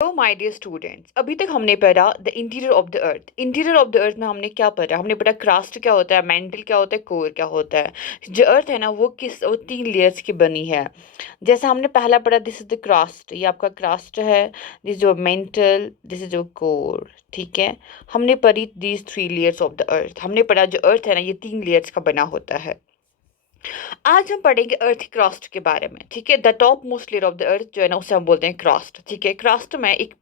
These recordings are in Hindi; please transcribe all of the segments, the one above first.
तो माय डियर स्टूडेंट्स, अभी तक हमने पढ़ा the interior of the earth. Interior of the earth में हमने क्या पढ़ा? हमने पढ़ा क्रास्ट क्या होता है, मेंटल क्या होता है, कोर क्या होता है। जो अर्थ है ना वो 3 लेयर्स की बनी है। जैसा हमने पहला पढ़ा, दिस इज द क्रास्ट, ये आपका क्रास्ट है। दिस जो मेंटल, दिस इज जो कोर। ठीक है, हमने पढ़ी these 3 layers of the earth. हमने पढ़ा जो अर्थ है ना ये 3 लेयर्स का बना होता है। आज हम पढ़ेंगे अर्थ क्रस्ट के बारे में। ठीक है, the top most layer of the earth जो है ना उसे हम बोलते हैं क्रस्ट। ठीक है, क्रस्ट में एक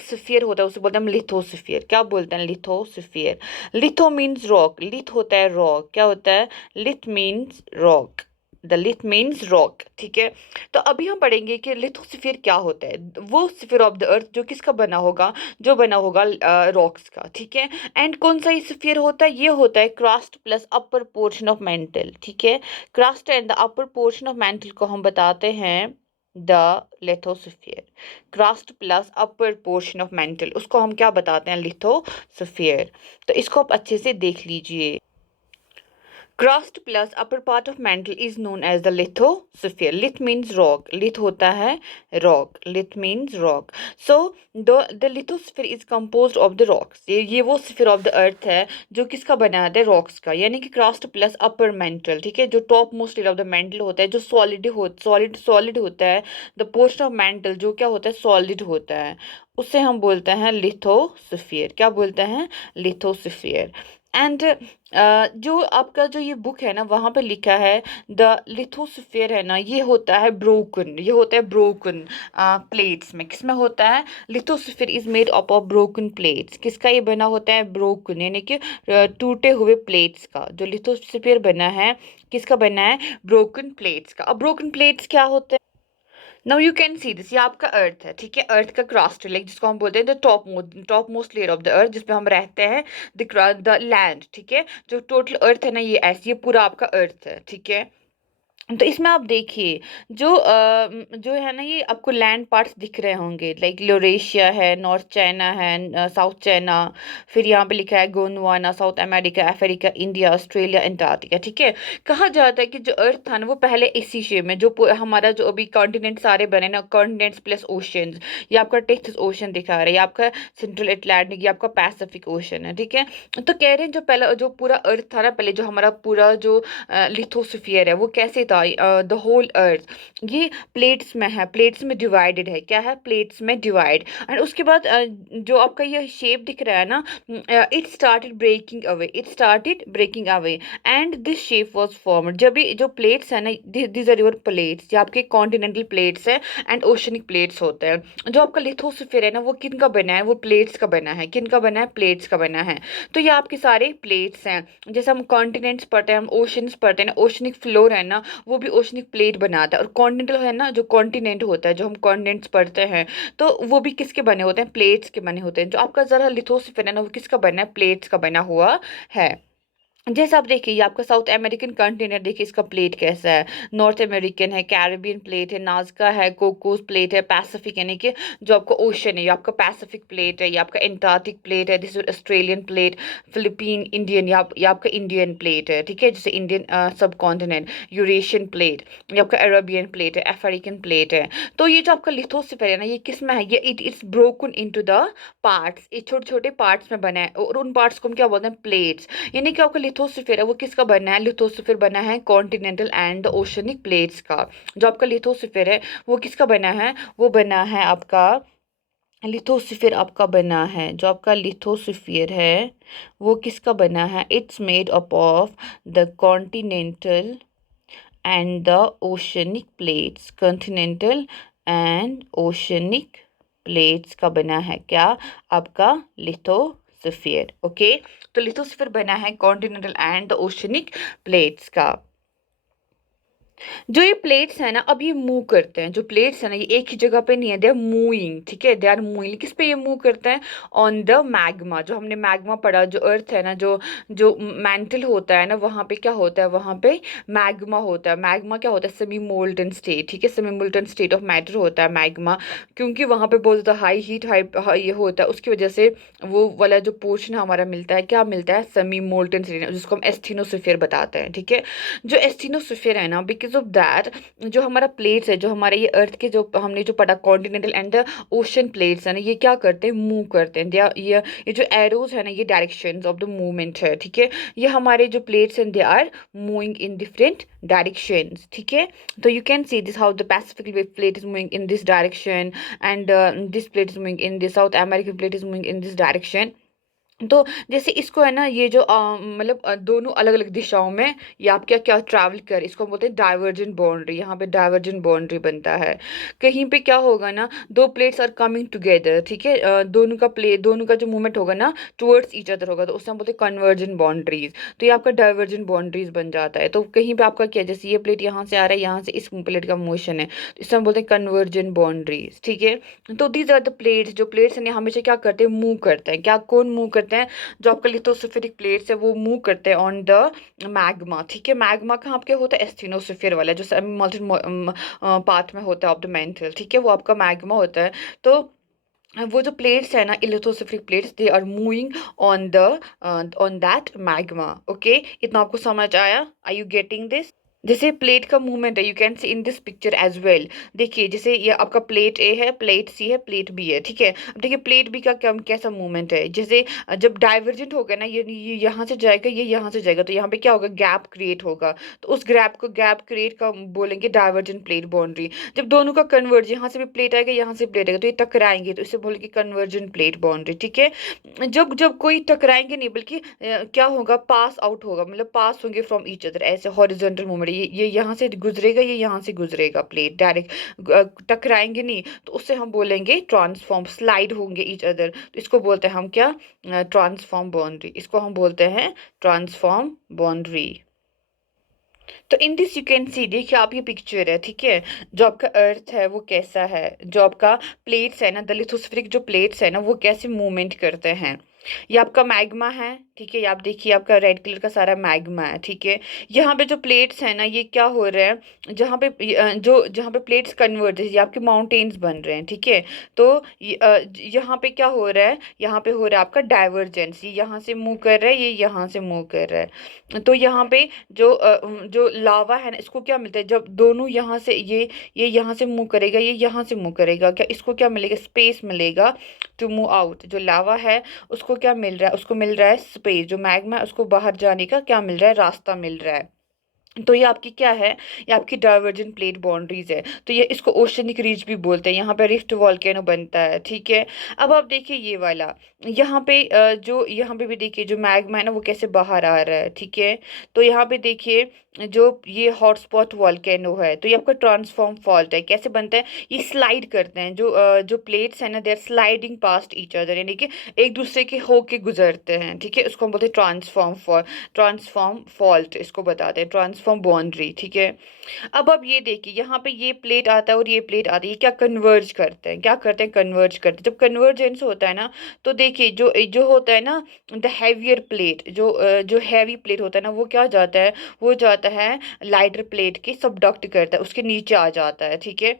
स्फीयर होता है, उसे बोलते हैं हम लिथोस्फीयर। क्या बोलते हैं? Lithosphere. Litho means rock, lith होता है रॉक। क्या होता है? Lith means rock. The lith means rock. ठीक है, तो अभी हम पढ़ेंगे कि लिथोस्फीयर क्या होता है। वो स्फीयर ऑफ द अर्थ जो किसका बना होगा? जो बना होगा रॉक्स का। ठीक है, एंड कौन सा स्फीयर होता है? ये होता है crust plus upper portion of mental. ठीक है, crust and the upper portion of mental को हम बताते हैं the lithosphere. Crust plus upper portion of mental, उसको हम क्या बताते हैं? लिथोस्फीयर। तो इसको आप अच्छे से देख लीजिए। Crust plus upper part of mantle is known as the lithosphere. Lith means rock, lith होता है rock, lith means rock. So the lithosphere is composed of the rocks. ये वो स्फीयर ऑफ द अर्थ है जो किसका बना है? रॉक्स का, यानी कि क्रस्ट प्लस अपर मेंटल। ठीक है, जो top most layer of the mental होता है, जो सॉलिड होता है। द पोर्शन ऑफ मेंटल जो क्या होता है? सॉलिड होता है, उसे हम बोलते हैं लिथोस्फीयर। क्या बोलते हैं? लिथोस्फीयर। एंड जो आपका जो ये बुक है ना वहाँ पे लिखा है द लिथोस्फीयर है ना, ये होता है ब्रोकन, ये होता है ब्रोकन प्लेट्स में। किस में होता है? Lithosphere is made up of broken plates. किसका ये बना होता है? ब्रोकन, यानी कि टूटे हुए प्लेट्स का। जो लिथोस्फीयर बना है किसका बना है? ब्रोकन प्लेट्स का। अब ब्रोकन प्लेट्स क्या होते हैं? Now you can see this, ये आपका अर्थ है। ठीक है, अर्थ का क्रस्ट लेग जिसको हम बोलते हैं the top most layer of the earth, जिसपे हम रहते हैं। The land. ठीक है, जो टोटल अर्थ है ना ये ऐसे, ये पूरा आपका अर्थ है। ठीक है, तो इसमें आप देखिए जो है ना ये आपको लैंड पार्ट्स दिख रहे होंगे, लाइक यूरेशिया है, नॉर्थ चाइना है, साउथ चाइना। फिर यहाँ पे लिखा है Gondwana, south America, Africa, India, Australia, Antarctica. ठीक है, कहा जाता है कि जो अर्थ था ना वो पहले इसी शेप में, हमारा जो अभी कॉन्टिनेंट सारे बने ना, कॉन्टिनेंट्स प्लस ओशियंस। ये आपका टेक्सास ओशन दिखा रहा है, ये आपका सेंट्रल अटलांटिक, ये आपका पैसिफिक ओशन है। ठीक है, तो कह रहे हैं जो पहला जो पूरा अर्थ था ना, पहले जो हमारा पूरा जो लिथोस्फीयर है वो कैसे था? द होल अर्थ ये प्लेट्स में है, प्लेट्स में डिवाइडेड है। क्या है? प्लेट्स में डिवाइड। एंड उसके बाद जो आपका ये शेप दिख रहा है ना, it started breaking away, it started breaking away and this shape was formed. जब ये जो प्लेट्स है ना, दिस आर योर प्लेट्स, ये आपके कॉन्टिनेंटल प्लेट्स है एंड ओशनिक प्लेट्स होते हैं। जो आपका लिथोस्फीयर है ना वो किन का बना है? वो प्लेट्स का बना है। किन का बना है? प्लेट्स का बना है। तो ये आपके सारे प्लेट्स हैं। जैसे हम कॉन्टिनेंट्स पढ़ते हैं, हम ओशंस पढ़ते हैं ना, ओशनिक फ्लोर है ना वो भी ओशनिक प्लेट बनाता है। और कॉन्टिनेंटल है ना, जो कॉन्टिनेंट होता है, जो हम कॉन्टिनेंट्स पढ़ते हैं, तो वो भी किसके बने होते हैं? प्लेट्स के बने होते हैं। जो आपका जरा लिथोस्फीयर है ना वो किसका बना है? प्लेट्स का बना हुआ है। जैसे आप देखिए ये आपका साउथ अमेरिकन कंटेनर, देखिए इसका प्लेट कैसा है। नॉर्थ अमेरिकन है, कैरेबियन प्लेट है, नाज़का है, कोकोस प्लेट है, पैसिफिक यानी कि जो आपका ओशन है ये आपका पैसिफिक प्लेट है, ये आपका एंटार्क्टिक प्लेट है, this is Australian plate, Philippine Indian, ये आपका इंडियन प्लेट है। ठीक है, जैसे इंडियन सब कॉन्टिनेंट, यूरेशियन प्लेट, ये आपका अरेबियन प्लेट है, अफ्रीकन प्लेट है। तो ये जो आपका लिथोस्फीयर है ना ये किस में है? ये it is broken into the parts, ये छोटे छोटे पार्ट्स में बना है और उन पार्ट्स को हम क्या बोलते हैं? प्लेट्स। यानी कि आपका लिथोस्फीयर है वो किसका बना है? लिथोस्फीयर बना है कॉन्टिनेंटल एंड ओशनिक प्लेट्स का। जो आपका लिथोस्फीयर है वो किसका बना है? वो बना है आपका लिथोस्फीयर आपका बना है, जो आपका लिथोस्फीयर है वो किसका बना है? It's made up of the continental and the oceanic plates. Continental and oceanic plates का बना है क्या? आपका लिथोस्फीयर। ओके, तो लिथोस्फीयर बना है continental and the oceanic plates का। जो ये प्लेट्स है ना अब ये मूव करते हैं। जो प्लेट्स है ना ये एक ही जगह पे नहीं है, दे आर मूविंग। ठीक है, दे आर मूविंग। किस पे ये मूव करते हैं? On the magma. जो हमने मैग्मा पढ़ा, जो अर्थ है ना, जो जो मैंटल होता है ना वहाँ पे क्या होता है? वहाँ पे मैग्मा होता है। मैग्मा क्या होता है? Semi molten state. ठीक है, semi molten state of matter होता है मैग्मा, क्योंकि वहाँ पे बहुत ज़्यादा हाई हीट हाई ये होता है, उसकी वजह से वो वाला जो पोर्शन हमारा मिलता है, क्या मिलता है? सेमी मोल्टन स्टेट, जिसको हम एस्थेनोस्फीयर बताते हैं। ठीक है, जो एस्थेनोस्फीयर है ना, बिकॉज ऑफ दैट जो हमारा प्लेट्स है, जो हमारे ये अर्थ के जो हमने जो पढ़ा continental and the ocean plates है ना, ये क्या करते हैं, मूव करते हैं। ये जो एरोज है ना, ये डायरेक्शंस ऑफ द मूवमेंट है, ठीक है। ये हमारे जो प्लेट्स हैं they are moving in different directions, ठीक है। तो you can see this how the Pacific wave plate is moving in this direction and this plate is moving in this, South American plate is moving in this direction. तो जैसे इसको है ना, ये जो मतलब दोनों अलग अलग दिशाओं में ये आप क्या क्या ट्रैवल कर, इसको हम बोलते हैं डाइवर्जेंट बाउंड्री। यहाँ पे डाइवर्जेंट बाउंड्री बनता है। कहीं पे क्या होगा ना, दो प्लेट्स आर कमिंग टुगेदर, ठीक है। दोनों का जो मूवमेंट होगा ना टुवर्ड्स ईच अदर होगा, तो उससे हम बोलते हैं कन्वर्जेंट बाउंड्रीज। तो ये आपका डाइवर्जेंट बाउंड्रीज बन जाता है। तो कहीं पे आपका क्या, जैसे ये प्लेट यहाँ से आ रहा है, यहाँ से इस प्लेट का मोशन है, तो इससे हम बोलते हैं कन्वर्जेंट बाउंड्रीज, ठीक है। तो दीज आर द प्लेट्स, जो प्लेट्स हैं हमेशा क्या करते हैं, मूव करते हैं। क्या, कौन मूव करते हैं, जो आपका लिथोस्फेरिक प्लेट्स है वो मूव करते हैं ऑन द मैग्मा, ठीक है। मैग्मा कहाँ पे होता है, एस्थेनोस्फीयर वाला, जो पार्ट में होता है ऑफ द मेंटल, ठीक है, वो आपका मैग्मा होता है। तो वो जो प्लेट्स है ना, lithospheric plates, they are moving on that magma. Okay, इतना आपको समझ आया? Are you getting this? जैसे प्लेट का मूवमेंट है, you can see in this picture as well. देखिए जैसे ये आपका प्लेट ए है, प्लेट सी है, प्लेट बी है, ठीक है। अब देखिए प्लेट बी का क्या कैसा मूवमेंट है, जैसे जब डाइवर्जेंट होगा ना, ये यहाँ से जाएगा, ये यहाँ से जाएगा, तो यहाँ पे क्या होगा, गैप क्रिएट होगा। तो उस गैप क्रिएट का बोलेंगे डाइवर्जेंट प्लेट बाउंड्री। जब दोनों का कन्वर्ज, यहाँ से भी प्लेट आएगा, यहाँ से प्लेट आएगा, तो ये टकराएंगे, तो इसे बोलेंगे कन्वर्जेंट प्लेट बाउंड्री, ठीक है। जब जब कोई टकराएंगे नहीं, बल्कि क्या होगा, पास आउट होगा, मतलब पास होंगे फ्रॉम ईच अदर, ऐसे हॉरिजॉन्टल मूवमेंट, ये यहाँ से गुजरेगा, ये यहाँ से गुजरेगा, प्लेट डायरेक्ट टकराएंगे नहीं, तो उससे हम बोलेंगे ट्रांसफॉर्म, स्लाइड होंगे ईच अदर, तो इसको बोलते हैं हम क्या, ट्रांसफॉर्म बाउंड्री, इसको हम बोलते हैं ट्रांसफॉर्म बाउंड्री। तो इन दिस यू कैन सी, देखिए आप ये पिक्चर है, ठीक है, जो आपका अर्थ है वो कैसा है, जो आपका प्लेट्स है ना, द लिथोस्फेरिक जो प्लेट्स है ना, वो कैसे मूवमेंट करते हैं। ये आपका मैग्मा है, ठीक है, ये आप देखिए आपका रेड कलर का सारा मैग्मा है, ठीक है। यहाँ पे जो प्लेट्स है ना, ये क्या हो रहा है, जहाँ पे प्लेट्स कन्वर्ज, ये आपके माउंटेन्स बन रहे हैं, ठीक है। तो यहाँ पे क्या हो रहा है, यहाँ पे हो रहा है आपका डाइवर्जेंस, ये यहाँ से मूव कर रहा है, ये यहाँ से मूव कर रहा है। तो यहाँ पे जो लावा है ना, इसको क्या मिलता है, जब दोनों यहाँ से ये यहाँ से मूव करेगा, ये यहाँ से मूव करेगा, क्या इसको क्या मिलेगा, स्पेस मिलेगा टू मूव आउट। जो लावा है उसको क्या मिल रहा है, उसको मिल रहा है स्पेस, जो मैग्मा है उसको बाहर जाने का क्या मिल रहा है, रास्ता मिल रहा है। तो ये आपकी क्या है, ये आपकी डाइवर्जेंट प्लेट बाउंड्रीज है। तो ये इसको ओशनिक रीच भी बोलते हैं। यहाँ पे रिफ्ट वॉल्केनो बनता है, ठीक है। अब आप देखिए ये वाला, यहाँ पे जो यहाँ पे भी देखिए जो मैग्मा है ना, वो कैसे बाहर आ रहा है, ठीक है। तो यहाँ पे देखिए जो ये हॉटस्पॉट वॉल्केनो है, तो ये आपका ट्रांसफॉर्म फॉल्ट है। कैसे बनता है, ये स्लाइड करते हैं, जो प्लेट्स है ना, they are sliding past each other, यानी कि एक दूसरे के होके गुजरते हैं, ठीक है। उसको हम बोलते हैं ट्रांसफॉर्म फॉल्ट, इसको बताते हैं ट्रांसफॉर्म बाउंड्री, ठीक है। अब ये देखिए यहाँ पे ये प्लेट आता है और ये प्लेट आती है, ये क्या कन्वर्ज करते हैं, क्या करते हैं, कन्वर्ज करते हैं। जब कन्वर्जेंस होता है ना, तो देखिए जो जो होता है ना, द हैवियर प्लेट, जो हैवी प्लेट होता है ना, वो क्या जाता है, वो जाता है लाइटर प्लेट के सबडक्ट करता है, उसके नीचे आ जाता है, ठीक है।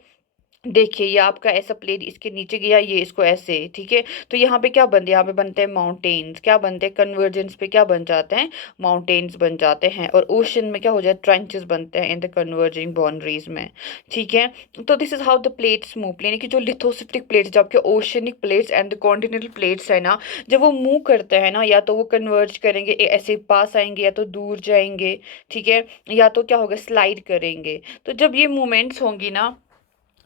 देखिए ये आपका ऐसा प्लेट इसके नीचे गया, ये इसको ऐसे, ठीक है। तो यहाँ पे क्या बनते हैं, यहाँ पे बनते हैं माउंटेन्स, क्या बनते हैं, कन्वर्जेंस पे क्या बन जाते हैं, माउंटेन्स बन जाते हैं। और ओशन में क्या हो जाए, ट्रेंचेस बनते हैं इन द कन्वर्जिंग बाउंड्रीज में, ठीक है। तो this is how the plates move, यानी कि जो लिथोसिफिक प्लेट्स, जो आपके oceanic plates and the continental plates है ना, जब वो मूव करते हैं ना, या तो वो कन्वर्ज करेंगे, ऐसे पास आएंगे, या तो दूर जाएंगे, ठीक है, या तो क्या होगा, स्लाइड करेंगे। तो जब ये मूवमेंट्स होंगी ना,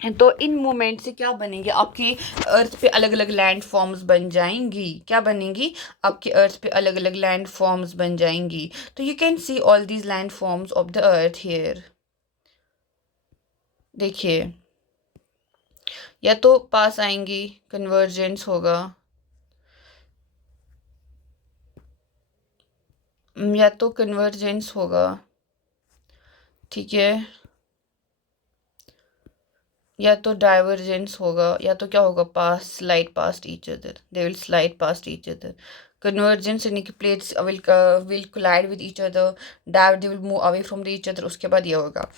तो इन मोमेंट से क्या बनेंगे, आपकी अर्थ पे अलग अलग लैंड फॉर्म्स बन जाएंगी। क्या बनेंगी, आपकी अर्थ पे अलग अलग लैंड फॉर्म्स बन जाएंगी। तो you can see all these land forms of the earth here. देखिए या तो पास आएंगी, कन्वर्जेंस होगा, या तो कन्वर्जेंस होगा, ठीक है, या तो डाइवर्जेंस होगा, या तो क्या होगा, pass slide past each other, they will slide past each other. Convergence यानी कि plates will collide with each other, they will move away from the each other, उसके बाद ये होगा।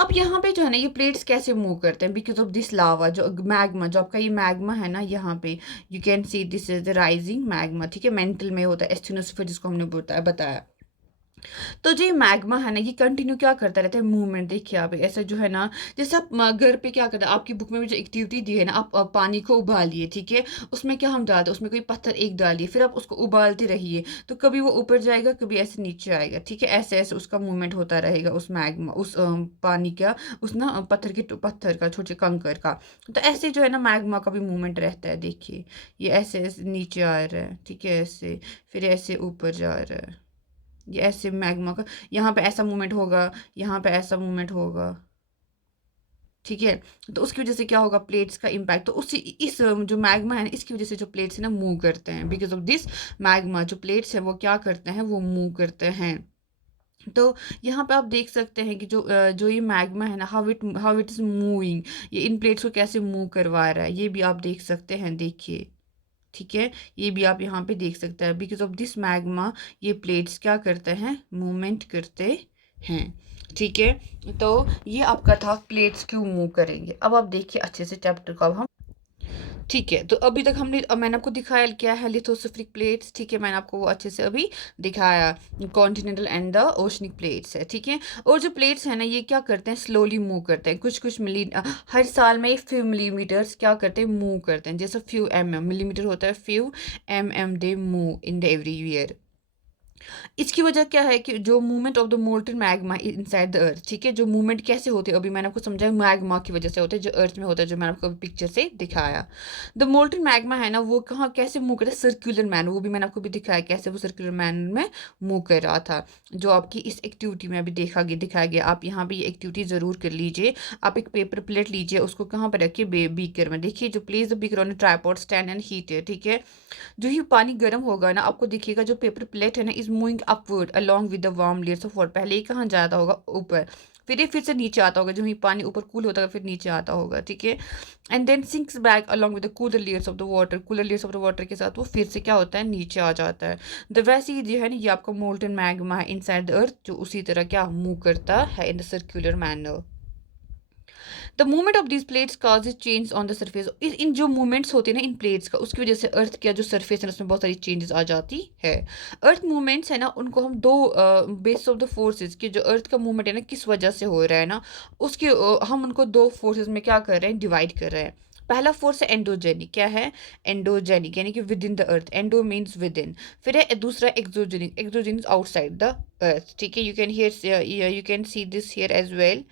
अब यहाँ पे जो है ना, ये प्लेट्स कैसे मूव करते हैं, बिकॉज ऑफ दिस लावा, जो मैग्मा, जो आपका ये मैग्मा है ना, यहाँ पे you can see this is the rising magma, ठीक है। मेंटल में होता है एस्थेनोस्फीयर, जिसको हमने बताया। तो जो ये मैग्मा है ना, ये कंटिन्यू क्या करता रहता है, मूवमेंट। देखिए आप ऐसा जो है ना, जैसे आप घर पे क्या करते हैं, आपकी बुक में भी जो एक्टिविटी दी है ना, आप पानी को उबालिए, ठीक है। उसमें क्या हम डालते हैं, उसमें कोई पत्थर एक डालिए, फिर आप उसको उबालते रहिए, तो कभी वो ऊपर जाएगा, कभी ऐसे नीचे आएगा, ठीक है। ऐसे ऐसे उसका मूवमेंट होता रहेगा, उस मैग्मा, उस पानी का, उस ना पत्थर का, छोटे कंकर का। तो ऐसे जो है ना, मैग्मा का भी मूवमेंट रहता है। देखिए ये ऐसे ऐसे नीचे आ रहा है, ठीक है, ऐसे, फिर ऐसे ऊपर जा रहा है। ये ऐसे मैग्मा का, यहाँ पे ऐसा मूवमेंट होगा, यहाँ पे ऐसा मूवमेंट होगा, ठीक है। तो उसकी वजह से क्या होगा, प्लेट्स का इम्पैक्ट, तो उसी इस जो मैग्मा है ना, इसकी वजह से जो प्लेट्स है ना, मूव करते हैं। बिकॉज ऑफ दिस मैग्मा, जो प्लेट्स है वो क्या करते हैं, वो मूव करते हैं। तो यहाँ पे आप देख सकते हैं कि जो ये मैग्मा है ना, हाउ इट इज मूविंग, ये इन प्लेट्स को कैसे मूव करवा रहा है, ये भी आप देख सकते हैं। देखिए, ठीक है, ये भी आप यहाँ पे देख सकते हैं। बिकॉज ऑफ दिस मैग्मा, ये प्लेट्स क्या करते हैं, मूवमेंट करते हैं, ठीक है। तो ये आपका था प्लेट्स क्यों मूव करेंगे। अब आप देखिए अच्छे से चैप्टर को, अब हम, ठीक है। तो अभी तक हमने, मैंने आपको दिखाया क्या है लिथोसफिक प्लेट्स, ठीक है, मैंने आपको वो अच्छे से अभी दिखाया। Continental and the oceanic plates है, ठीक है। और जो प्लेट्स है ना, ये क्या करते हैं, स्लोली मूव करते हैं, कुछ कुछ हर साल में फ्यू मिलीमीटर्स क्या करते हैं, मूव करते हैं। जैसे फ्यू मिलीमीटर होता है, few they move in the every year. इसकी वजह क्या है कि जो movement of the molten magma inside the earth, ठीक है, जो मूवमेंट कैसे होते हैं, अभी मैंने आपको समझाया, मैग्मा की वजह से होते हैं, जो अर्थ में होता है, जो मैंने आपको पिक्चर से दिखाया। द मोल्टन मैग्मा है ना, वो कहाँ कैसे मूव करता है, सर्कुलर मैन, वो भी मैंने आपको भी दिखाया कैसे वो सर्कुलर मैन में मूव कर रहा था, जो आपकी इस एक्टिविटी में अभी दिखाया गया। आप यहाँ पे ये एक्टिविटी ज़रूर कर लीजिए। आप एक पेपर प्लेट लीजिए, उसको कहाँ पर रखिए, बीकर में। देखिए, जो place the beaker on tripod stand and heat है, ठीक है। जो ही पानी गर्म होगा ना, आपको दिखेगा जो पेपर प्लेट है ना, is moving upward along with the warm layers of water. पहले ही कहाँ जाता होगा, ऊपर, फिर ये फिर से नीचे आता होगा, जो ही पानी ऊपर कूल होता होगा, फिर नीचे आता होगा, ठीक है। And then sinks back along with the cooler layers of the water. Cooler layers of the water के साथ वो फिर से क्या होता है, नीचे आ जाता है। द वैसे ही जो है ना, ये आपका मोल्टन मैग्मा है इनसाइड द अर्थ, जो उसी तरह क्या मूव करता है in the circular manner. The movement of this plates causes change on the surface. इन जो मूवमेंट्स होते हैं ना इन प्लेट्स का, उसकी वजह से अर्थ का जो सर्फेस है उसमें बहुत सारी चेंजेस आ जाती है। अर्थ मूवमेंट्स है ना, उनको हम दो बेस ऑफ द फोर्सेस के, जो अर्थ का मूवमेंट है ना किस वजह से हो रहा है ना, उसके हम उनको दो फोर्सेस में क्या कर रहे हैं, डिवाइड कर रहे हैं। पहला फोर्स है एंडोजेनिक। क्या है, एंडोजेनिक, यानी कि within the earth, endo means within. फिर है दूसरा exogenic, exogenic outside the earth, ठीक है। You can see this here as well.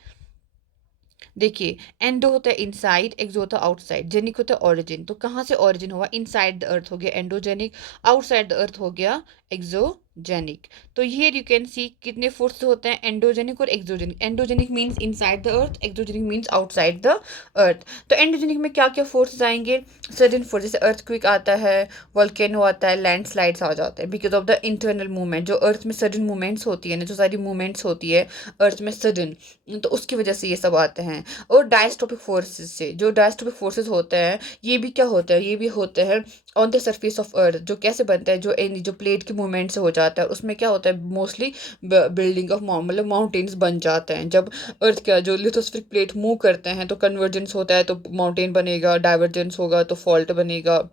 देखिए, एंडो होता है इनसाइड, एक्सो होता है आउटसाइड, जेनिक होता है ऑरिजिन। तो कहाँ से ऑरिजिन हुआ, इनसाइड द अर्थ हो गया एंडोजेनिक, आउटसाइड द अर्थ हो गया एक्सोजेनिक। तो हियर यू कैन सी कितने फोर्स होते हैं, एंडोजेनिक और exogenic. Endogenic means inside the earth, exogenic means outside the अर्थ। तो एंडोजेनिक में क्या क्या फोर्सेस आएंगे, सडन फोर्स, जैसे अर्थक्वेक आता है, वोल्केनो आता है, लैंडस्लाइड्स आ जाते हैं, because of the internal movement. जो अर्थ में सडन मूवमेंट्स होती है ना, जो सारी मूवमेंट्स होती है अर्थ में सडन, तो उसकी वजह से ये सब आते हैं। और डायस्टोपिक फोर्सेस से, जो डायस्टोपिक फोर्सेस होते हैं, ये भी क्या होता है, ये भी होते हैं on the surface of earth. जो कैसे बनता है, जो प्लेट के मूवमेंट से हो जाता है, उसमें क्या होता है, मोस्टली बिल्डिंग ऑफ मतलब माउंटेन्स बन जाते हैं। जब अर्थ का जो लिथोस्फिक प्लेट मूव करते हैं, तो कन्वर्जेंस होता है, तो माउंटेन बनेगा, डाइवर्जेंस होगा तो फॉल्ट बनेगा।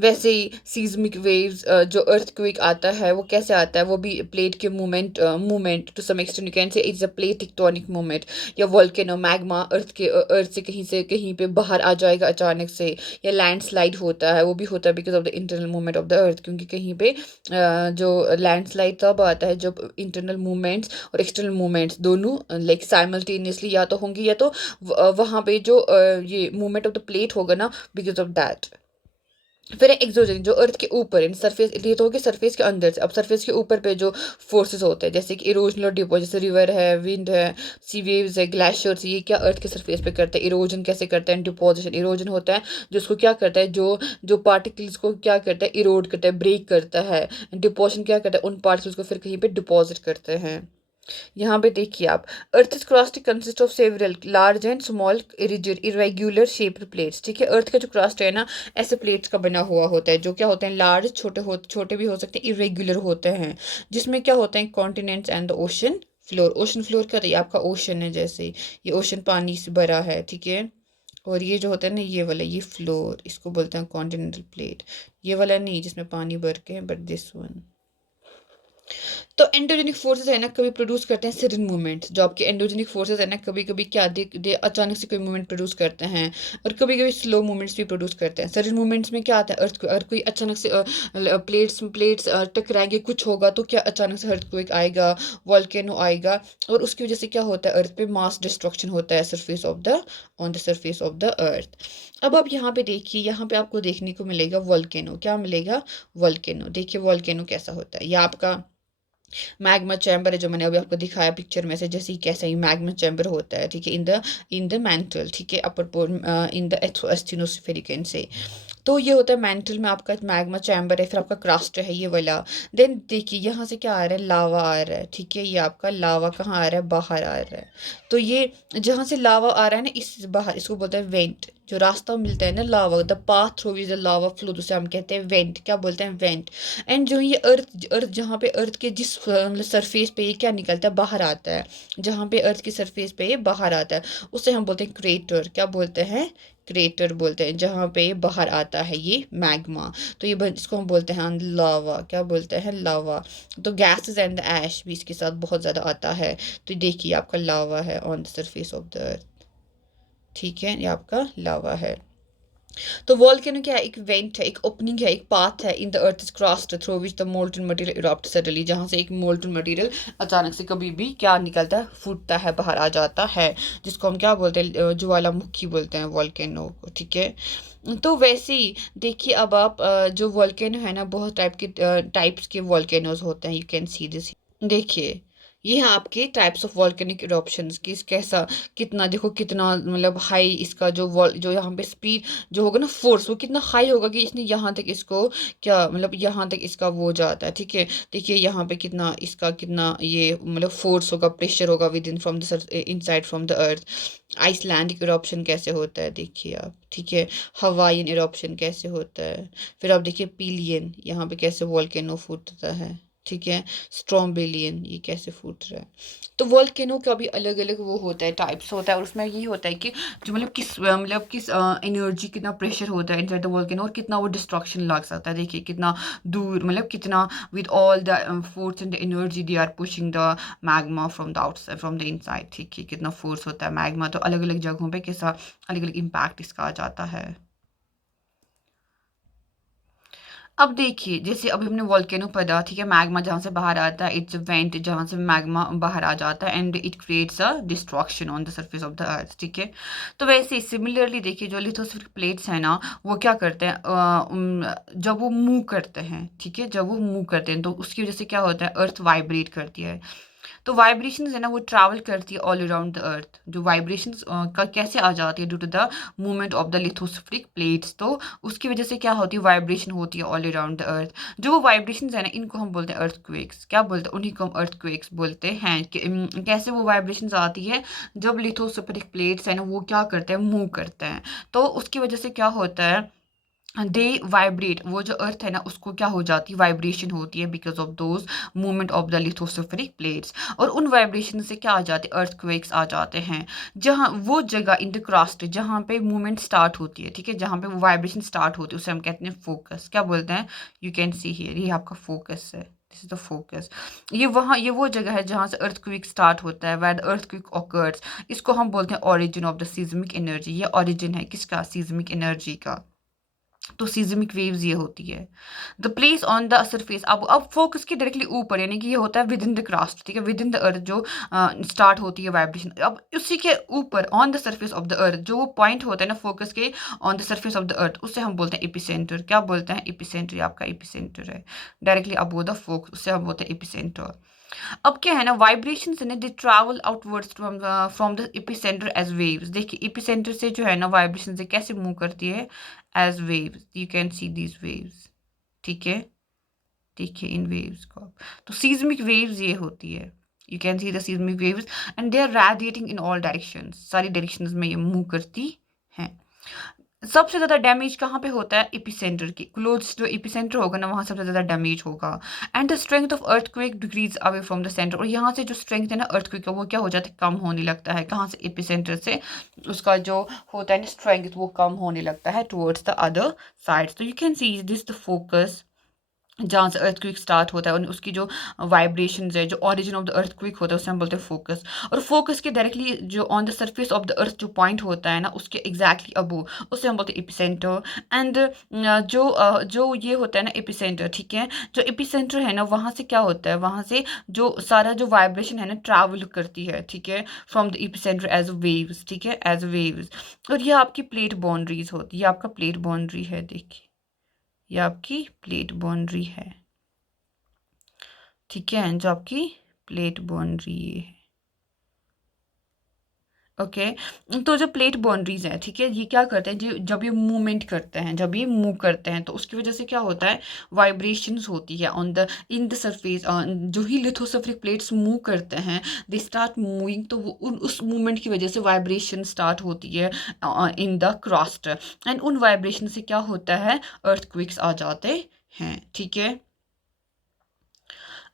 वैसे ही सीज्मिक वेव्स, जो अर्थक्वेक आता है वो कैसे आता है, वो भी प्लेट के movement to some extent, you can say it's a plate tectonic movement. या वोल्केनो, मैग्मा अर्थ से कहीं पे बाहर आ जाएगा अचानक से। या लैंडस्लाइड होता है, वो भी होता है because of the internal movement of the earth, क्योंकि कहीं पे जो लैंडस्लाइड तब आता है जब इंटरनल मूवमेंट्स और एक्सटर्नल मूवमेंट्स दोनों लाइक साइमल्टेनियसली या तो होंगी, या तो वहाँ पे जो ये मूवमेंट ऑफ द प्लेट होगा ना, बिकॉज ऑफ दैट। फिर एक्सोजन, जो अर्थ के ऊपर इन सरफेस, ये तो होगी सरफेस के अंदर से। अब सरफेस के ऊपर पे जो फोर्सेस होते हैं, जैसे कि इरोजन और डिपो, जैसे रिवर है, विंड है, सी वेव्स है, ग्लेशियर्स, ये क्या अर्थ के सरफेस पे करते हैं। इरोजन कैसे करते हैं, डिपोजिशन, इरोजन होता है जो उसको क्या करता है, जो जो पार्टिकल्स को क्या करता है, इरोड करता है, ब्रेक करता है। डिपोजिशन क्या करता है, उन पार्टिकल्स को फिर कहीं पे डिपॉजिट करते हैं। यहाँ पे देखिए आप, earth is crust consist of several large and small irregular shaped plates, ठीक है। अर्थ का जो क्रस्ट है ना, ऐसे प्लेट्स का बना हुआ होता है, जो क्या होते हैं, लार्ज, छोटे भी हो सकते हैं, इरेग्युलर होते हैं, जिसमें क्या होते हैं, continents and the ocean floor. Ocean floor क्या होता है, ये आपका ओशन है, जैसे ये ओशन पानी से भरा है, ठीक है। और ये जो होता है ना, ये वाला, ये फ्लोर, इसको बोलते हैं कॉन्टिनेंटल प्लेट। ये वाला नहीं जिसमें पानी भर के है, बट दिस वन। तो एंडोजेनिक फोर्सेस है ना कभी प्रोड्यूस करते हैं सडन मूवमेंट। जो आपके एंडोजेनिक फोर्सेस है ना कभी कभी क्या दे अचानक से कोई मूवमेंट प्रोड्यूस करते हैं, और कभी कभी स्लो मूवमेंट्स भी प्रोड्यूस करते हैं। सडन मूवमेंट्स में क्या आता है, अर्थ अगर कोई अचानक से प्लेट्स प्लेट्स टकराएंगे, कुछ होगा तो क्या अचानक से अर्थक्वेक आएगा, वॉल्केनो आएगा, और उसकी वजह से क्या होता है, अर्थ पे मास डिस्ट्रक्शन होता है surface of the on the surface of the earth. अब आप यहाँ पे देखिए, यहाँ पे आपको देखने को मिलेगा वॉल्केनो। क्या मिलेगा, वॉल्केनो। देखिए वॉल्केनो कैसा होता है, ये आपका मैग्मा चैम्बर है जो मैंने अभी आपको दिखाया पिक्चर में से, जैसे ही कैसा ही मैग्मा चैम्बर होता है, ठीक है, इन द मैंटल, ठीक है, upper in the asthenosphere can say. तो ये होता है मैंटल में आपका मैग्मा चैम्बर है, फिर आपका क्रस्ट है ये वाला। देन देखिए यहाँ से क्या आ रहा है, लावा आ रहा है, ठीक है, ये आपका लावा कहाँ आ रहा है, बाहर आ रहा है। तो ये जहाँ से लावा आ रहा है ना, इस बाहर, इसको बोलते हैं वेंट। जो रास्ता मिलता है ना lava, the path through which the lava flow, उसे हम कहते हैं वेंट। क्या बोलते हैं, वेंट। एंड जो ये अर्थ जहाँ पे अर्थ के जिस मतलब सरफेस पे ये क्या निकलता है, बाहर आता है, जहाँ पे अर्थ की सरफेस पे ये बाहर आता है, उसे हम बोलते हैं क्रेटर। क्या बोलते हैं, क्रेटर बोलते हैं, जहाँ पे बाहर आता है ये मैग्मा। तो ये इसको हम बोलते हैं लावा। क्या बोलते हैं, लावा। तो गैसेस एंड द ऐश भी इसके साथ बहुत ज़्यादा आता है। तो देखिए आपका लावा है on the surface of the earth, ठीक है, ये आपका लावा है। तो वॉल्केनो क्या है, एक वेंट है, एक ओपनिंग है, एक पाथ है in the earth crust through which the molten material erupt suddenly, जहाँ से एक मोल्टन मटेरियल अचानक से कभी भी क्या निकलता है, फूटता है, बाहर आ जाता है, जिसको हम क्या बोलते हैं, ज्वालामुखी बोलते हैं वॉल्केनो को, ठीक है। तो वैसे ही देखिए अब आप जो वॉल्केनो है ना, बहुत टाइप्स के वॉल्केनोज होते हैं, यू कैन सी दिस। देखिए ये हैं आपके टाइप्स ऑफ वॉल्केनिक इरप्शंस की, कैसा कितना देखो, कितना मतलब हाई इसका जो जो यहाँ पे स्पीड जो होगा ना, फोर्स, वो कितना हाई होगा कि इसने यहाँ तक इसको क्या मतलब यहाँ तक इसका वो जाता है, ठीक है। देखिए यहाँ पे कितना इसका कितना ये मतलब फोर्स होगा, प्रेशर होगा with in from the inside from the earth. Icelandic eruption कैसे होता है देखिए आप, ठीक है। हवाईन इरप्शन कैसे होता है। फिर आप देखिए पिलियन, यहाँ पे कैसे वॉल्केनो फूटता है, ठीक है। स्ट्रोम्बेलियन, ये कैसे फूट रहा है। तो वॉल्केनो का भी अलग अलग वो होता है, टाइप्स होता है, और उसमें ये होता है कि जो मतलब किस एनर्जी, कितना प्रेशर होता है इनसाइड द वॉल्केनो, और कितना वो डिस्ट्रक्शन लग सकता है। देखिए कितना दूर, मतलब कितना with all the force and the energy they are pushing the magma from the outside from the inside, ठीक है, कितना फोर्स होता है मैग्मा। तो अलग अलग जगहों पे कैसा अलग अलग इम्पैक्ट इसका आ जाता है। अब देखिए जैसे अभी हमने वॉल्केनो पढ़ा, ठीक है, मैग्मा जहाँ से बाहर आता है, इट्स वेंट, जहाँ से मैग्मा बाहर आ जाता है, and it creates a destruction on the surface of the earth, ठीक है। तो वैसे ही सिमिलरली देखिए जो लिथोस्फेरिक प्लेट्स हैं ना, वो क्या करते हैं, जब वो मूव करते हैं, ठीक है, जब वो मूव करते हैं तो उसकी वजह से क्या होता है, अर्थ वाइब्रेट करती है। तो वाइब्रेशंस है ना, वो ट्रैवल करती है ऑल अराउंड द अर्थ। जो वाइब्रेशंस का कैसे आ जाती है, due to the movement of the lithospheric plates. तो उसकी वजह से क्या होती है, वाइब्रेशन होती है ऑल अराउंड द अर्थ। जो वो वाइब्रेशंस है ना, इनको हम बोलते हैं अर्थक्वेक्स। क्या बोलते हैं, उन्हीं को हम अर्थक्वेक्स बोलते हैं। कैसे वो वाइब्रेशंस आती है, जब लिथोस्फेरिक प्लेट्स है ना, वो क्या करते हैं, मूव करते हैं। तो उसकी वजह से क्या होता है, दे वाइब्रेट, वो जो अर्थ है ना उसको क्या हो जाती है, वाइब्रेशन होती है, because of those movement of the lithospheric plates. और उन वाइब्रेशन से क्या आ जाते हैं, अर्थक्वेक्स आ जाते हैं। जहाँ वो जगह इन द क्रस्ट जहाँ पे मूवमेंट स्टार्ट होती है, ठीक है, जहाँ पे वो वाइब्रेशन स्टार्ट होती है, उसे हम कहते हैं फोकस। क्या बोलते हैं, यू कैन सी हियर, ये आपका फोकस है, दिस इज द फोकस। ये वो जगह है जहाँ से अर्थक्वेक स्टार्ट होता है, वेयर द अर्थक्वेक ऑकर्स। इसको हम बोलते हैं origin of the seismic energy. ये ओरिजिन है किसका, सीज्मिक एनर्जी का। तो सीजमिक वेव्स ये होती है the place on the surface. अब फोकस के डायरेक्टली ऊपर, यानी कि ये होता है विद इन द क्रस्ट, ठीक है, विद इन द अर्थ जो स्टार्ट होती है वाइब्रेशन। अब उसी के ऊपर on the surface of the earth जो वो पॉइंट होता है ना फोकस के on the surface of the earth, उससे हम बोलते हैं एपिसेंटर। क्या बोलते हैं, एपिसेंटर, आपका एपिसेंटर है डायरेक्टली अबव द फोकस, उससे हम बोलते हैं एपिसेंटर। अब क्या है ना, वाइब्रेशंस है ना, they travel outwards from the epicentre as waves. देखिए एपिसेंटर से जो है ना वाइब्रेशन से कैसे मूव करती है, as waves, you can see these waves, ठीक है। देखिए इन वेव्स को, तो सीज्मिक वेव्स ये होती है, you can see the seismic waves and they are radiating in all directions, सारी डायरेक्शंस में ये मूव करती हैं। सबसे ज़्यादा डैमेज कहाँ पे होता है, एपिसेंटर की क्लोज, जो एपिसेंटर होगा ना वहाँ सबसे ज़्यादा डैमेज होगा। And the strength of earthquake decrease away from the centre, और यहाँ से जो स्ट्रेंथ है ना अर्थक्वेक का, वो क्या हो जाता है, कम होने लगता है। कहाँ से, एपिसेंटर से उसका जो होता है ना स्ट्रेंथ, वो कम होने लगता है टुवर्ड्स द अदर साइड्स। तो you can see this the focus जहाँ से अर्थक्वेक स्टार्ट होता है और उसकी जो वाइब्रेशंस है, जो ओरिजिन ऑफ द अर्थक्वेक होता है, उसे हम बोलते हैं फोकस। और फोकस के डायरेक्टली जो on the surface of the earth जो पॉइंट होता है ना, उसके एग्जैक्टली अबो, उसे हम बोलते हैं एपिसेंटर। एंड जो ये होता है ना एपिसेंटर, ठीक है, जो एपिसेंटर है ना, वहाँ से क्या होता है, वहाँ से जो सारा जो वाइब्रेशन है ना ट्रैवल करती है, ठीक है, from the epicentre as waves, ठीक है, एज वेव्स। और ये आपकी प्लेट बाउंड्रीज होती है, ये आपका प्लेट बाउंड्री है, देखिए ये आपकी प्लेट बाउंड्री है, ठीक है, जो आपकी प्लेट बाउंड्री है। ओके। तो जो प्लेट बाउंड्रीज है, ठीक है, ये क्या करते हैं, जो जब ये मूवमेंट करते हैं, जब ये मूव करते हैं, तो उसकी वजह से क्या होता है, वाइब्रेशंस होती है on the in the surface. जो ही लिथोसफरिक प्लेट्स मूव करते हैं, दे स्टार्ट मूविंग, तो वो उस मूवमेंट की वजह से वाइब्रेशन स्टार्ट होती है इन द क्रस्ट। एंड उन वाइब्रेशन से क्या होता है, अर्थक्वेक्स आ जाते हैं, ठीक है।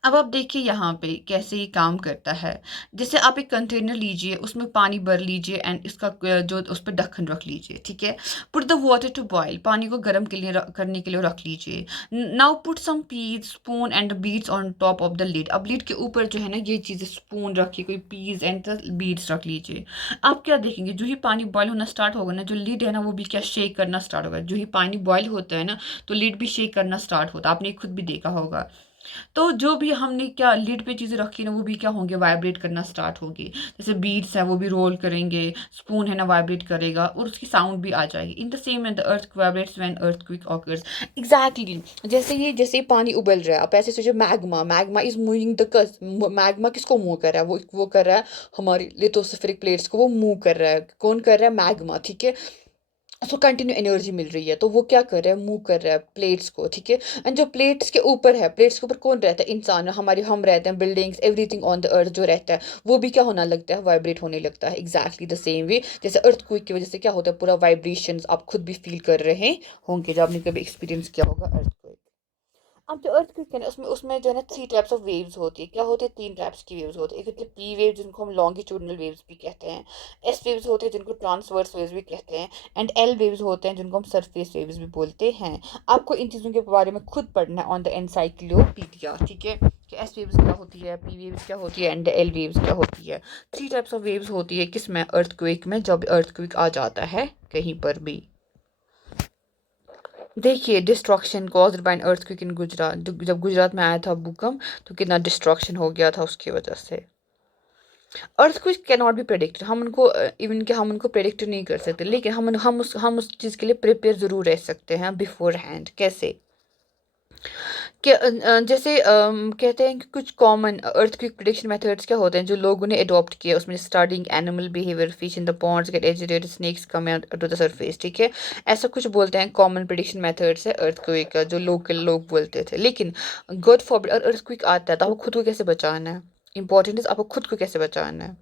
अब आप देखिए यहाँ पे कैसे ये काम करता है। जैसे आप एक कंटेनर लीजिए, उसमें पानी भर लीजिए एंड इसका जो उस पर ढक्कन रख लीजिए, ठीक है। Put the water to boil, पानी को गर्म के लिए करने के लिए रख लीजिए। Now put some piece spoon and beads on top of the lid. अब लिड के ऊपर जो है ना ये चीज़ें, स्पून रखिए, कोई पीस एंड बीड्स रख लीजिए। आप क्या देखेंगे, जो ही पानी बॉयल होना स्टार्ट होगा ना, जो लिड है ना वो भी क्या शेक करना स्टार्ट होगा। जो ही पानी बॉयल होता है ना, तो लिड भी शेक करना स्टार्ट होता है, आपने खुद भी देखा होगा। तो जो भी हमने क्या लिड पे चीज़ें रखी ना, वो भी क्या होंगे, वाइब्रेट करना स्टार्ट होगी। जैसे बीड्स है वो भी रोल करेंगे, स्पून है ना वाइब्रेट करेगा और उसकी साउंड भी आ जाएगी। In the same and the earth vibrates when earthquake occurs. Exactly जैसे ये पानी उबल रहा है, आप ऐसे सोचो, magma is moving the crust. Magma किसको मूव कर रहा है, वो कर रहा है हमारी लिथोस्फेरिक प्लेट्स को, वो मूव कर रहा है। कौन कर रहा है, मैग्मा, ठीक है। उसको कंटिन्यू एनर्जी मिल रही है, तो वो क्या कर रहा है, मूव कर रहा है प्लेट्स को, ठीक है। एंड जो प्लेट्स के ऊपर है, प्लेट्स के ऊपर कौन रहता है, इंसान, हमारे हम रहते हैं, buildings, everything on the earth जो रहता है, वो भी क्या होना लगता है, वाइब्रेट होने लगता है। एग्जैक्टली द सेम वे जैसे अर्थक्वेक की वजह से क्या होता है, पूरा वाइब्रेशंस आप खुद भी फील कर रहे होंगे जब आपने कभी एक्सपीरियंस किया होगा अर्थक्वेक। अब जो अर्थक्वेक है ना, उसमें उसमें जो है ना 3 टाइप्स ऑफ वेव्स होती है। क्या होती है, 3 टाइप्स की वेव्स होती है। एक होती है पी वेव, जिनको हम लॉन्गिट्यूडनल वेव्स भी कहते हैं। एस वेव्स होते हैं जिनको ट्रांसवर्स वेव्स भी कहते हैं। एंड एल वेव्स होते हैं जिनको हम सरफेस वेव्स भी बोलते हैं। आपको इन चीज़ों के बारे में खुद पढ़ना है ऑन द एनसाइक्लोपीडिया, ठीक है, कि एस वेव्स क्या होती है, पी वेव्स क्या होती है एंड एल वेव्स क्या होती है। 3 टाइप्स ऑफ वेव्स होती है किस में, अर्थक्वेक में, जब अर्थक्वेक आ जाता है कहीं पर भी। देखिए destruction caused by an earthquake इन गुजरात, जब गुजरात में आया था भूकंप, तो कितना डिस्ट्रक्शन हो गया था उसकी वजह से। Earthquake can not be predicted, हम उनको इवन कि हम उनको प्रेडिक्ट नहीं कर सकते, लेकिन हम उस चीज़ के लिए प्रिपेयर ज़रूर रह सकते हैं बिफोर हैंड। कैसे कि जैसे कहते हैं कि कुछ कॉमन अर्थक्वेक प्रिडिक्शन मेथड्स क्या होते हैं जो लोगों ने अडॉप्ट किया, उसमें starting animal behaviour, fish in the ponds get agitated, snakes come to the surface, ठीक है। ऐसा कुछ बोलते हैं कॉमन प्रिडिक्शन मेथड्स है अर्थक्वेक का, जो लोकल लोग बोलते थे। लेकिन गॉड फॉरबिड अर्थक्वेक आता है तो आपको खुद को कैसे बचाना है, इंपॉर्टेंट है आपको खुद को कैसे बचाना है।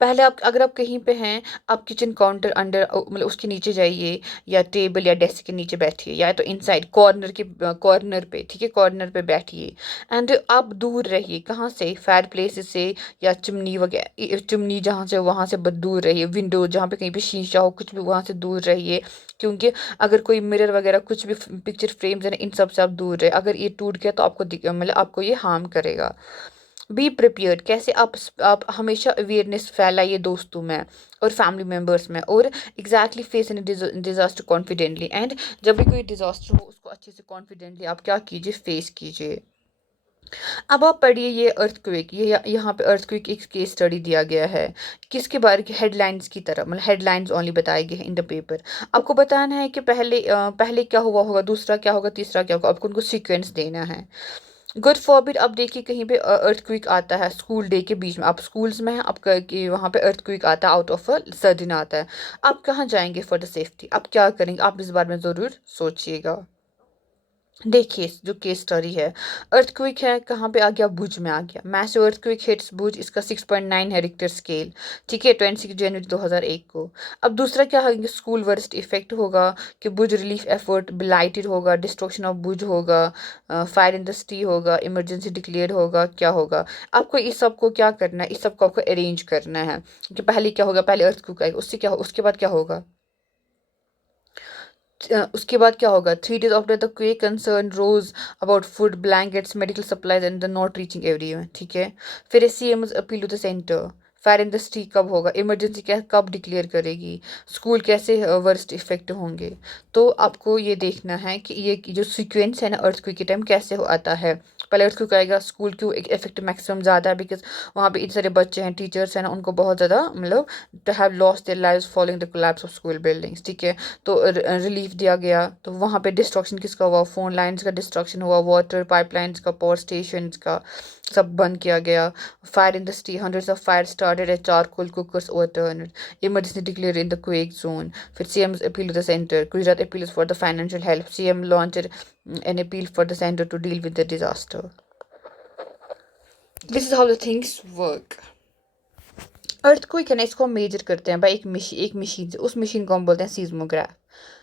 पहले आप अगर आप कहीं पे हैं, आप किचन काउंटर अंडर मतलब उसके नीचे जाइए, या टेबल या डेस्क के नीचे बैठिए, या तो इनसाइड कॉर्नर पे, ठीक है, कॉर्नर पे बैठिए। एंड आप दूर रहिए कहाँ से, फायर प्लेस से या चिमनी वगैरह, चिमनी जहाँ से वहाँ से दूर रहिए। विंडो जहाँ पे कहीं पे शीशा हो कुछ भी, वहाँ से दूर रहिए। क्योंकि अगर कोई मिरर वगैरह कुछ भी पिक्चर फ्रेम्स है ना, इन सब से आप दूर रहे। अगर ये टूट गया तो आपको मतलब आपको ये हार्म करेगा। बी प्रिपेयर्ड कैसे, आप हमेशा अवेयरनेस फैलाइए दोस्तों में और फैमिली मेम्बर्स में, और exactly face N disaster confidently. And जब भी कोई डिजास्टर हो उसको अच्छे से कॉन्फिडेंटली आप क्या कीजिए, फेस कीजिए। अब आप पढ़िए ये अर्थक्वेक, ये यहाँ पे अर्थक्वेक एक केस स्टडी दिया गया है। किसके बारे की, हेडलाइंस की तरह, मतलब हेडलाइंस ओनली बताए गए हैं इन द पेपर। आपको बताना है कि पहले क्या हुआ होगा, दूसरा क्या होगा, तीसरा क्या होगा, आपको उनको सीक्वेंस देना है। गुड फॉरबिड, अब देखिए कहीं पे अर्थक्वेक आता है स्कूल डे के बीच में, आप स्कूल्स में हैं, आपका कि वहाँ पे अर्थक्वेक आता है, आउट ऑफ अ सडन आता है, आप कहाँ जाएंगे फॉर द सेफ्टी, आप क्या करेंगे, आप इस बारे में ज़रूर सोचिएगा। देखिए जो केस स्टडी है, अर्थक्वेक है कहाँ पे आ गया, भुज में आ गया। मैसिव अर्थक्वेक हिट्स भुज, इसका 6.9 है रिक्टर स्केल, ठीक है, 26 जनवरी 2001 को। अब दूसरा क्या होगा, स्कूल वर्स्ट इफेक्ट होगा, कि भुज रिलीफ एफर्ट बिलाइटेड होगा, डिस्ट्रक्शन ऑफ भुज होगा, फायर इंडस्ट्री होगा, इमरजेंसी डिक्लेयर होगा, क्या होगा। आपको इस सब को क्या करना है, इस सब को आपको अरेंज करना है कि पहले क्या होगा, पहले अर्थक्वेक आएगा, उससे क्या उसके बाद क्या होगा। उसके बाद क्या होगा, 3 days after the quake concern rose about food blankets medical supplies and the not reaching everyone, ठीक है। फिर CM's appeal to the centre, fire industry कब होगा, इमरजेंसी क्या कब डिक्लेयर करेगी, स्कूल कैसे वर्स्ट इफेक्ट होंगे। तो आपको ये देखना है कि ये जो सीक्वेंस है ना अर्थक्वेक के टाइम कैसे आता है। पहले अर्थक्वेक आएगा, स्कूल क्यों इफेक्ट मैक्सिमम ज़्यादा है, बिकॉज वहाँ पे इतने सारे बच्चे हैं, टीचर्स हैं ना, उनको बहुत ज़्यादा मतलब to have lost their lives following the collapse of school buildings, ठीक है। तो रिलीफ दिया गया, तो वहाँ पे डिस्ट्रक्शन किसका हुआ, फोन लाइन्स का डिस्ट्रक्शन हुआ, वाटर पाइपलाइंस का, पावर स्टेशन का सब बंद किया गया। Fire industry, hundreds of fire started at charcoal cookers overturn, emergency declare in the quake zone. फिर CM's appeal to the center, Gujarat appeals for the financial help, CM launched an appeal for the center to deal with the disaster. This is how the things work. Earthquake है ना, इसको हम मेजर करते हैं भाई एक मशीन से, उस मशीन को हम बोलते हैं सीज्मोग्राफ।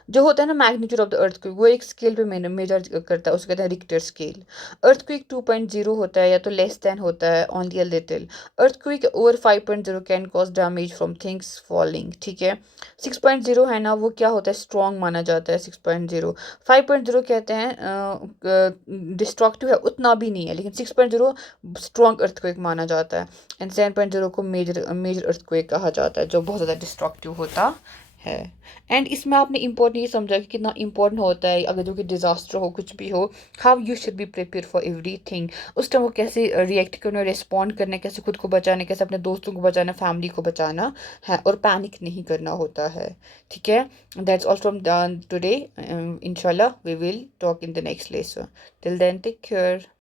जो होता है ना मैग्नीट्यूड ऑफ द अर्थक्वेक, वो एक स्केल पे मेजर करता है, उसको कहते हैं रिक्टर स्केल। अर्थक्वेक 2.0 होता है या तो लेस देन होता है, only a little. Earthquake over 5.0 can cause damage from things falling, ठीक है। 6.0 है ना, वो क्या होता है, स्ट्रॉन्ग माना जाता है 6.0। 5.0 कहते हैं डिस्ट्रक्टिव है, उतना भी नहीं है, लेकिन 6.0 स्ट्रॉन्ग अर्थक्वेक माना जाता है। एंड 7.0 को मेजर अर्थक्वेक कहा जाता है, जो बहुत ज़्यादा डिस्ट्रक्टिव होता है। एंड इसमें आपने इम्पोर्टेंट ये समझा कि कितना इंपॉर्टेंट होता है अगर जो कि डिजास्टर हो, कुछ भी हो, how you should be prepare for everything. उस टाइम वो कैसे रिएक्ट करना, रिस्पॉन्ड करना, कैसे खुद को बचाना, कैसे अपने दोस्तों को बचाना, फैमिली को बचाना है, और पैनिक नहीं करना होता है, ठीक है। That's all from today. इंशाल्लाह we will talk in the next lesson. Till then take care.